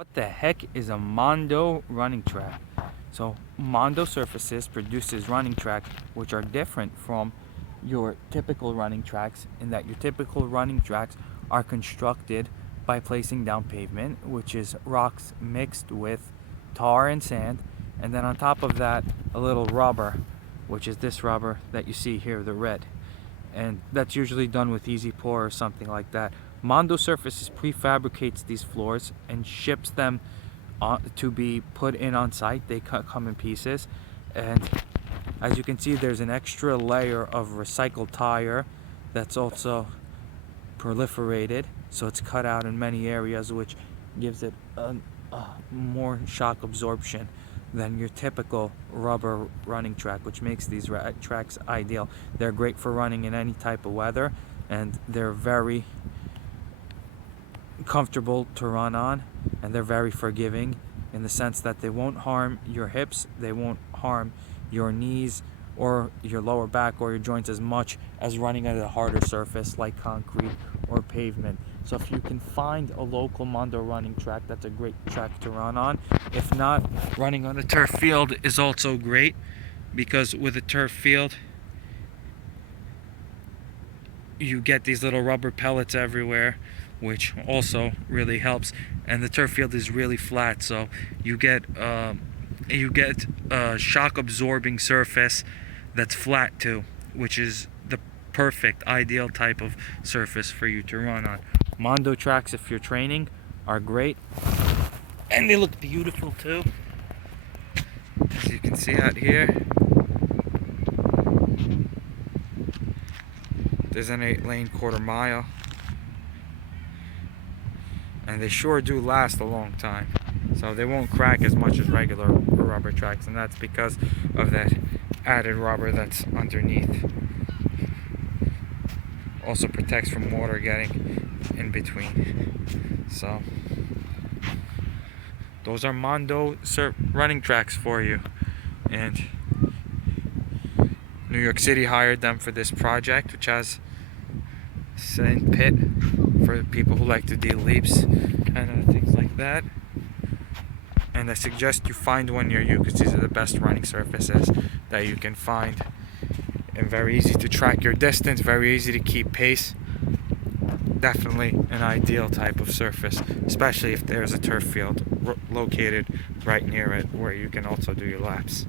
What the heck is a Mondo running track? So Mondo Surfaces produces running tracks which are different from your typical running tracks in that your typical running tracks are constructed by placing down pavement, which is rocks mixed with tar and sand, and then on top of that a little rubber, which is this rubber that you see here, the red, and that's usually done with easy pour or something like that. Mondo Surfaces prefabricates these floors and ships them to be put in on site. They come in pieces, and as you can see, there's an extra layer of recycled tire that's also proliferated, so it's cut out in many areas, which gives it a more shock absorption than your typical rubber running track, which makes these tracks ideal. They're great for running in any type of weather, and they're very comfortable to run on, and they're very forgiving in the sense that they won't harm your hips, they won't harm your knees or your lower back or your joints as much as running on a harder surface like concrete or pavement. So if you can find a local Mondo running track, that's a great track to run on. If not, running on a turf field is also great, because with a turf field you get these little rubber pellets everywhere, which also really helps, and the turf field is really flat, so you get a shock absorbing surface that's flat too, which is the perfect ideal type of surface for you to run on. Mondo tracks, if you're training, are great, and they look beautiful too, as you can see out here. There's an 8-lane quarter-mile, and they sure do last a long time, so they won't crack as much as regular rubber tracks, and that's because of that added rubber that's underneath. Also protects from water getting in between. So those are Mondo running tracks for you, and New York City hired them for this project, which has sand pit for people who like to do leaps and things like that. And I suggest you find one near you, because these are the best running surfaces that you can find, and very easy to track your distance, very easy to keep pace. Definitely an ideal type of surface, especially if there's a turf field located right near it where you can also do your laps.